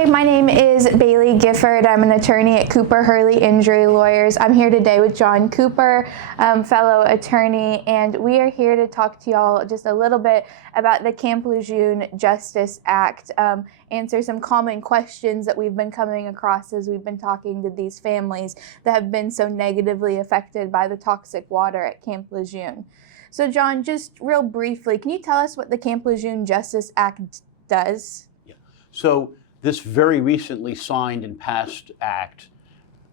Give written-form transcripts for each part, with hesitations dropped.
Hi, my name is Bailey Gifford. I'm an attorney at Cooper Hurley Injury Lawyers. I'm here today with John Cooper, fellow attorney, and we are here to talk to y'all just a little bit about the Camp Lejeune Justice Act, answer some common questions that we've been coming across as we've been talking to these families that have been so negatively affected by the toxic water at Camp Lejeune. So John, just real briefly, can you tell us what the Camp Lejeune Justice Act does? Yeah. So this very recently signed and passed act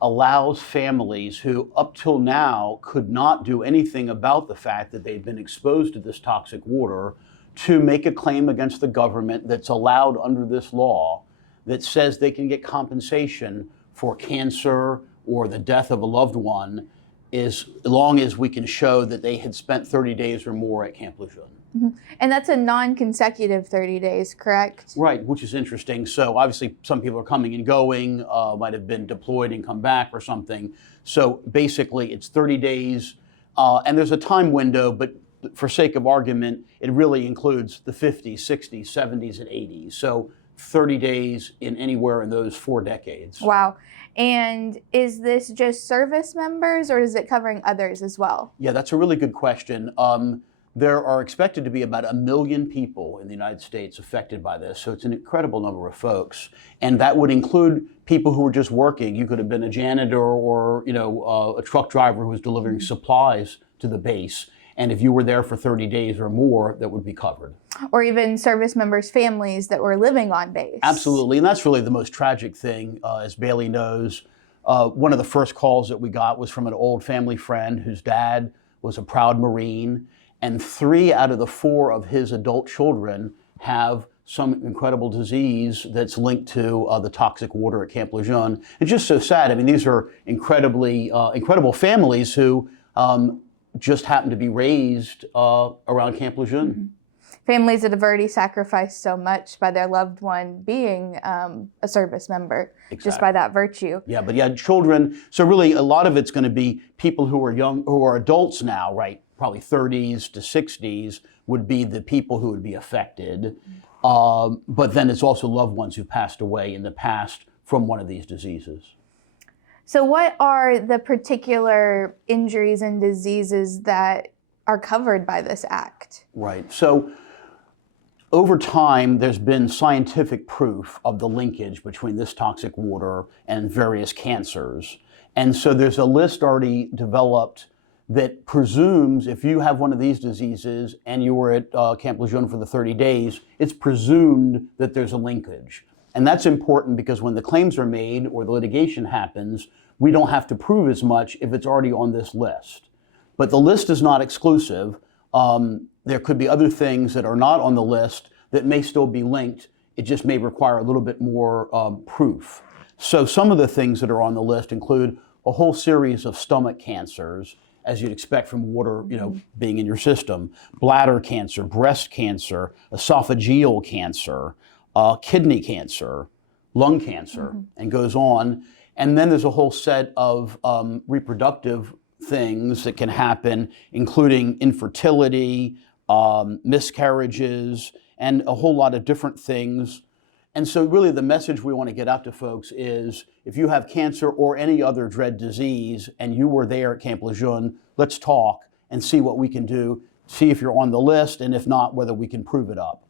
allows families who up till now could not do anything about the fact that they've been exposed to this toxic water to make a claim against the government that's allowed under this law that says they can get compensation for cancer or the death of a loved one as long as we can show that they had spent 30 days or more at Camp Lejeune. Mm-hmm. And that's a non-consecutive 30 days, correct? Right, which is interesting. So obviously some people are coming and going, might have been deployed and come back or something. So basically it's 30 days and there's a time window, but for sake of argument, it really includes the 50s, 60s, 70s, and 80s. So 30 days in anywhere in those 4 decades. Wow. And is this just service members or is it covering others as well? Yeah, that's a really good question. There are expected to be about 1 million people in the United States affected by this, so it's an incredible number of folks. And that would include people who were just working. You could have been a janitor or a truck driver who was delivering supplies to the base. And if you were there for 30 days or more, that would be covered. Or even service members' families that were living on base. Absolutely, and that's really the most tragic thing, as Bailey knows. One of the first calls that we got was from an old family friend whose dad was a proud Marine, and 3 out of the 4 of his adult children have some incredible disease that's linked to the toxic water at Camp Lejeune. It's just so sad. I mean, these are incredible families who just happen to be raised around Camp Lejeune. Mm-hmm. Families that have already sacrificed so much by their loved one being a service member, exactly. Just by that virtue. Yeah, but yeah, children. So really, a lot of it's going to be people who are young, who are adults now, right? Probably 30s to 60s would be the people who would be affected. But then it's also loved ones who passed away in the past from one of these diseases. So what are the particular injuries and diseases that are covered by this act? Right. So over time, there's been scientific proof of the linkage between this toxic water and various cancers. And so there's a list already developed that presumes if you have one of these diseases and you were at Camp Lejeune for the 30 days, it's presumed that there's a linkage. And that's important because when the claims are made or the litigation happens, we don't have to prove as much if it's already on this list. But the list is not exclusive. There could be other things that are not on the list that may still be linked. It just may require a little bit more proof. So some of the things that are on the list include a whole series of stomach cancers, as you'd expect from water, being in your system, bladder cancer, breast cancer, esophageal cancer, kidney cancer, lung cancer, and goes on. And then there's a whole set of reproductive things that can happen, including infertility, miscarriages, and a whole lot of different things. And so really the message we want to get out to folks is if you have cancer or any other dread disease and you were there at Camp Lejeune, let's talk and see what we can do, see if you're on the list, and if not, whether we can prove it up.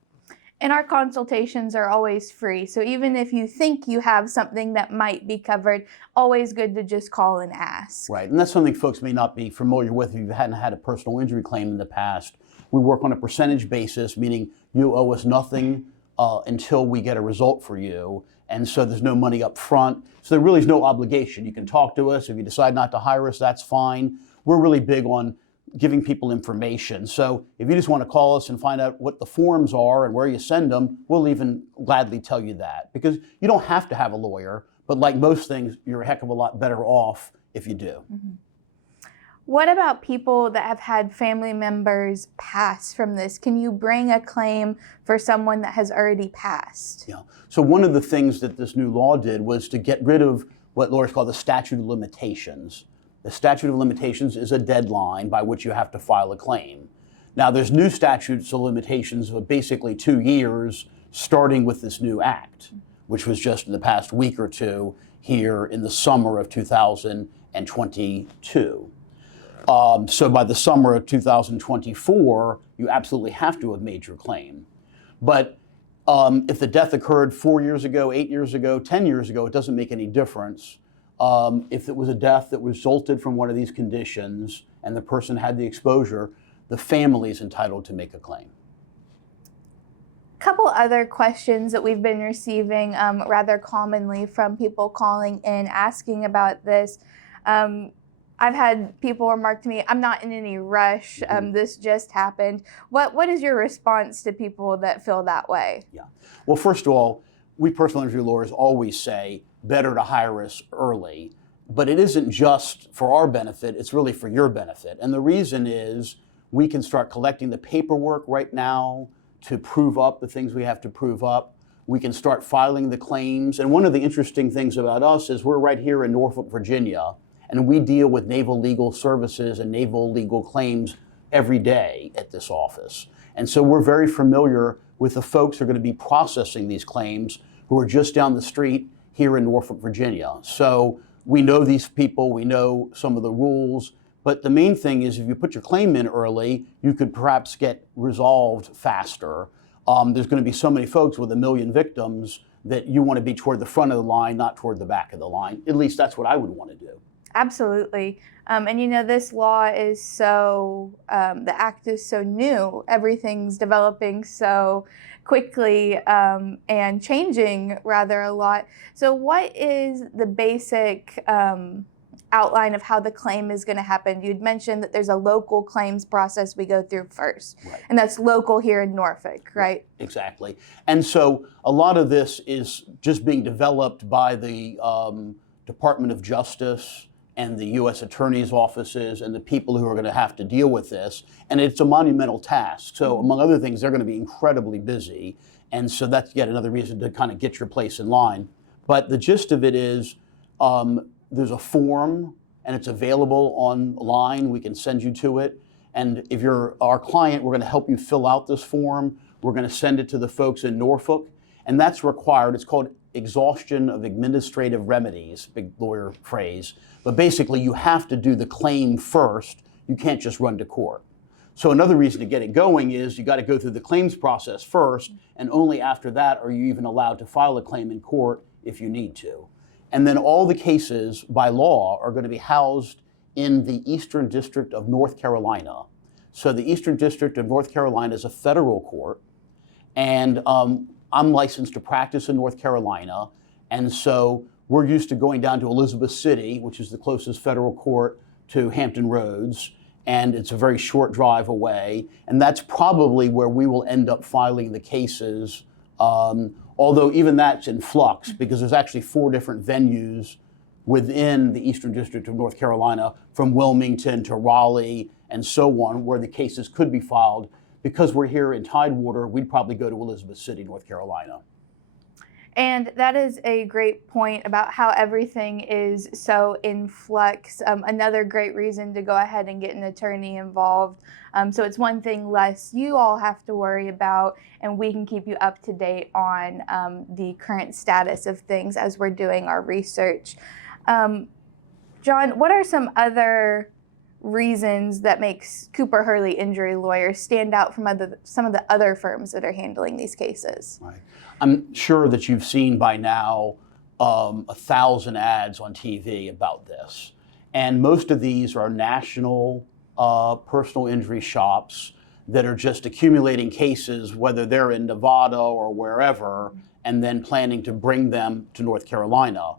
And our consultations are always free. So even if you think you have something that might be covered, always good to just call and ask. Right, and that's something folks may not be familiar with if you hadn't had a personal injury claim in the past. We work on a percentage basis, meaning you owe us nothing until we get a result for you. And so there's no money up front. So there really is no obligation. You can talk to us. If you decide not to hire us, that's fine. We're really big on giving people information. So if you just want to call us and find out what the forms are and where you send them, we'll even gladly tell you that. Because you don't have to have a lawyer, but like most things, you're a heck of a lot better off if you do. Mm-hmm. What about people that have had family members pass from this? Can you bring a claim for someone that has already passed? Yeah. So one of the things that this new law did was to get rid of what lawyers call the statute of limitations. The statute of limitations is a deadline by which you have to file a claim. Now, there's new statutes of limitations of basically 2 years, starting with this new act. which was just in the past week or two here in the summer of 2022. So by the summer of 2024, you absolutely have to have made your claim. But if the death occurred 4 years ago, 8 years ago, 10 years ago, it doesn't make any difference. If it was a death that resulted from one of these conditions and the person had the exposure, the family is entitled to make a claim. Couple other questions that we've been receiving rather commonly from people calling in asking about this. I've had people remark to me, I'm not in any rush, this just happened. What is your response to people that feel that way? Yeah. Well, first of all, we personal injury lawyers always say better to hire us early, but it isn't just for our benefit, it's really for your benefit. And the reason is we can start collecting the paperwork right now to prove up the things we have to prove up. We can start filing the claims. And one of the interesting things about us is we're right here in Norfolk, Virginia, and we deal with naval legal services and naval legal claims every day at this office. And so we're very familiar with the folks who are going to be processing these claims who are just down the street here in Norfolk, Virginia. So we know these people, we know some of the rules, but the main thing is if you put your claim in early, you could perhaps get resolved faster. There's going to be so many folks with 1 million victims that you want to be toward the front of the line, not toward the back of the line. At least that's what I would want to do. Absolutely. And you know, this law is so, the act is so new. Everything's developing so quickly and changing rather a lot. So what is the basic outline of how the claim is going to happen? You'd mentioned that there's a local claims process we go through first, right. And that's local here in Norfolk, right? Exactly. And so a lot of this is just being developed by the Department of Justice and the U.S. attorney's offices and the people who are going to have to deal with this. And it's a monumental task. So among other things, they're going to be incredibly busy. And so that's yet another reason to kind of get your place in line. But the gist of it is there's a form and it's available online. We can send you to it. And if you're our client, we're going to help you fill out this form. We're going to send it to the folks in Norfolk. And that's required. It's called exhaustion of administrative remedies, big lawyer phrase. But basically, you have to do the claim first. You can't just run to court. So another reason to get it going is you got to go through the claims process first, and only after that are you even allowed to file a claim in court if you need to. And then all the cases by law are going to be housed in the Eastern District of North Carolina. So the Eastern District of North Carolina is a federal court, and I'm licensed to practice in North Carolina, and so we're used to going down to Elizabeth City, which is the closest federal court to Hampton Roads, and it's a very short drive away, and that's probably where we will end up filing the cases, although even that's in flux because there's actually 4 different venues within the Eastern District of North Carolina, from Wilmington to Raleigh and so on, where the cases could be filed. Because we're here in Tidewater, we'd probably go to Elizabeth City, North Carolina. And that is a great point about how everything is so in flux. Another great reason to go ahead and get an attorney involved. So it's one thing less you all have to worry about, and we can keep you up to date on the current status of things as we're doing our research. John, what are some other reasons that makes Cooper Hurley injury lawyers stand out from some of the other firms that are handling these cases? Right. I'm sure that you've seen by now 1,000 ads on TV about this. And most of these are national personal injury shops that are just accumulating cases, whether they're in Nevada or wherever, and then planning to bring them to North Carolina.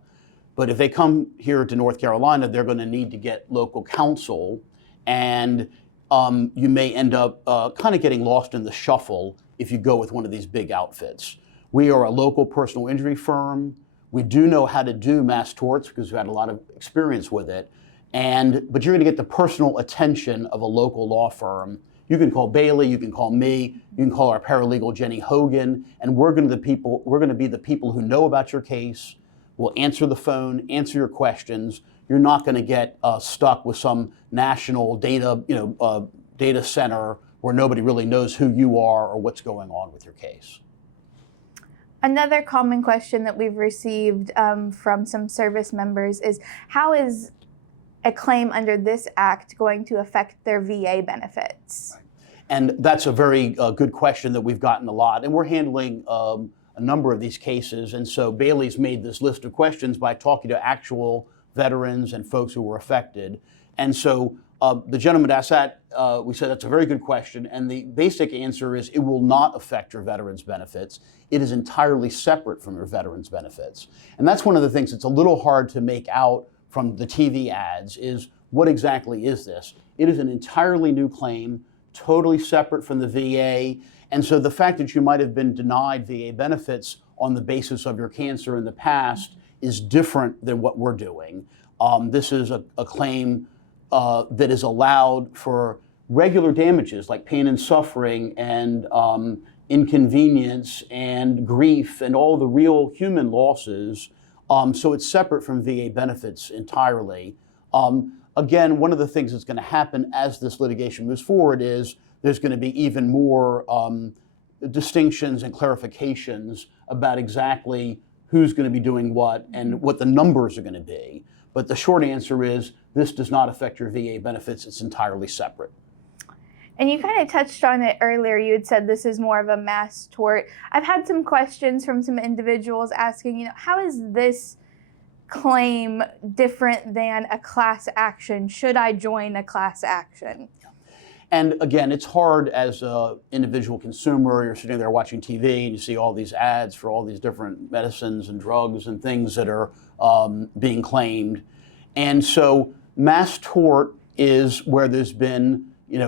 But if they come here to North Carolina, they're going to need to get local counsel, and you may end up kind of getting lost in the shuffle if you go with one of these big outfits. We are a local personal injury firm. We do know how to do mass torts because we've had a lot of experience with it. But you're going to get the personal attention of a local law firm. You can call Bailey, you can call me, you can call our paralegal Jenny Hogan, and we're going to be the people who know about your case. We'll answer the phone, answer your questions. You're not going to get stuck with some national data center where nobody really knows who you are or what's going on with your case. Another common question that we've received from some service members is, how is a claim under this act going to affect their VA benefits? Right. And that's a very good question that we've gotten a lot. And we're handling a number of these cases. And so Bailey's made this list of questions by talking to actual veterans and folks who were affected. And so the gentleman asked that, we said that's a very good question. And the basic answer is it will not affect your veterans' benefits. It is entirely separate from your veterans' benefits. And that's one of the things that's a little hard to make out from the TV ads is, what exactly is this? It is an entirely new claim, totally separate from the VA. And so the fact that you might have been denied VA benefits on the basis of your cancer in the past is different than what we're doing. This is a claim that is allowed for regular damages like pain and suffering and inconvenience and grief and all the real human losses. So it's separate from VA benefits entirely. Again, one of the things that's going to happen as this litigation moves forward is there's going to be even more distinctions and clarifications about exactly who's going to be doing what and what the numbers are going to be. But the short answer is this does not affect your VA benefits. It's entirely separate. And you kind of touched on it earlier. You had said this is more of a mass tort. I've had some questions from some individuals asking, how is this claim different than a class action? Should I join a class action? And again, it's hard as an individual consumer. You're sitting there watching TV and you see all these ads for all these different medicines and drugs and things that are being claimed. And so mass tort is where there's been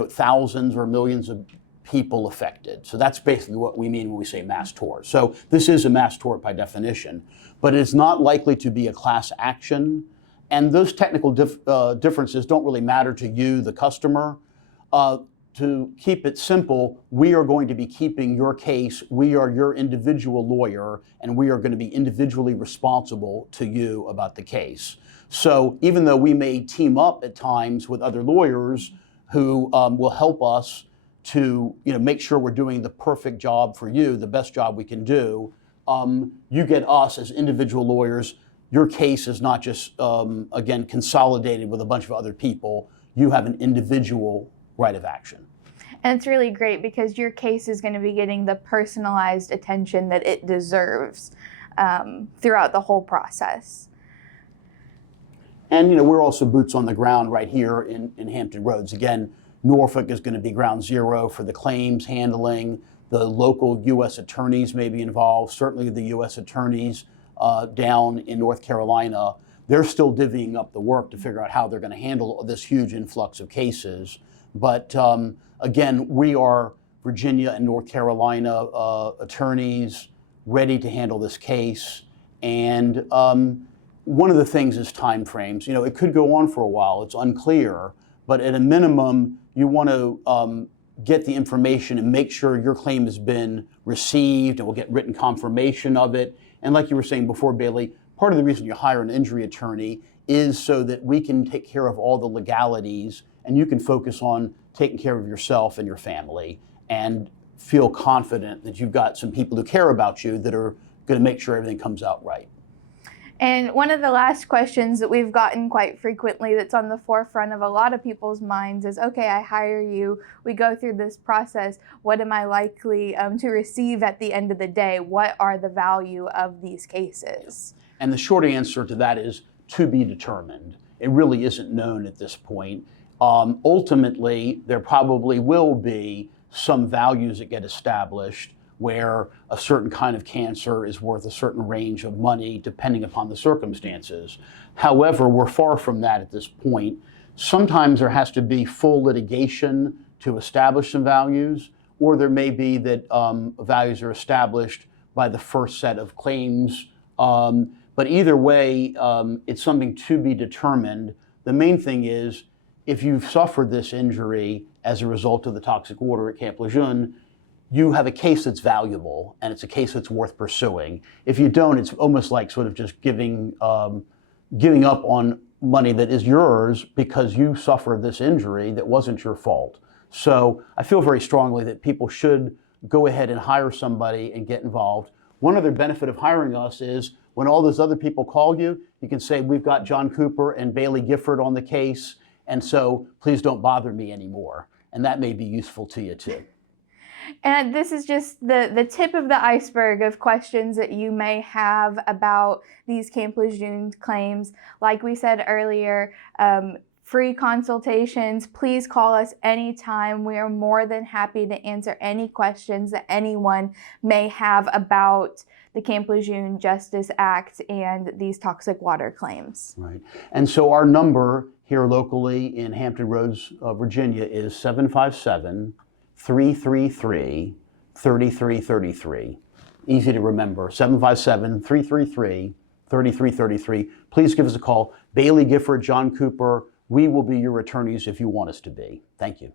thousands or millions of people affected. So that's basically what we mean when we say mass tort. So this is a mass tort by definition, but it's not likely to be a class action. And those technical differences don't really matter to you, the customer. To keep it simple, we are going to be keeping your case. We are your individual lawyer, and we are going to be individually responsible to you about the case. So even though we may team up at times with other lawyers who will help us to make sure we're doing the perfect job for you, the best job we can do, you get us as individual lawyers. Your case is not just, again, consolidated with a bunch of other people. You have an individual right of action. And it's really great because your case is going to be getting the personalized attention that it deserves throughout the whole process. And we're also boots on the ground right here in Hampton Roads. Again, Norfolk is going to be ground zero for the claims handling. The local U.S. attorneys may be involved. Certainly the U.S. attorneys down in North Carolina, they're still divvying up the work to figure out how they're going to handle this huge influx of cases. But again, we are Virginia and North Carolina attorneys ready to handle this case. And one of the things is time frames. It could go on for a while. It's unclear. But at a minimum, you want to get the information and make sure your claim has been received, and we'll get written confirmation of it. And like you were saying before, Bailey, part of the reason you hire an injury attorney is so that we can take care of all the legalities and you can focus on taking care of yourself and your family and feel confident that you've got some people who care about you that are going to make sure everything comes out right. And one of the last questions that we've gotten quite frequently that's on the forefront of a lot of people's minds is, okay, I hire you, we go through this process, what am I likely to receive at the end of the day? What are the value of these cases? And the short answer to that is to be determined. It really isn't known at this point. Ultimately, there probably will be some values that get established where a certain kind of cancer is worth a certain range of money depending upon the circumstances. However, we're far from that at this point. Sometimes there has to be full litigation to establish some values, or there may be that values are established by the first set of claims. But either way, it's something to be determined. The main thing is, if you've suffered this injury as a result of the toxic water at Camp Lejeune, you have a case that's valuable and it's a case that's worth pursuing. If you don't, it's almost like sort of just giving up on money that is yours because you suffered this injury that wasn't your fault. So I feel very strongly that people should go ahead and hire somebody and get involved. One other benefit of hiring us is when all those other people call you, you can say, we've got John Cooper and Bailey Gifford on the case, and so please don't bother me anymore. And that may be useful to you too. And this is just the tip of the iceberg of questions that you may have about these Camp Lejeune claims. Like we said earlier, free consultations. Please call us anytime. We are more than happy to answer any questions that anyone may have about the Camp Lejeune Justice Act and these toxic water claims. Right. And so our number here locally in Hampton Roads, Virginia is 757-333-3333. Easy to remember, 757-333-3333. Please give us a call. Bailey Gifford, John Cooper, we will be your attorneys if you want us to be. Thank you.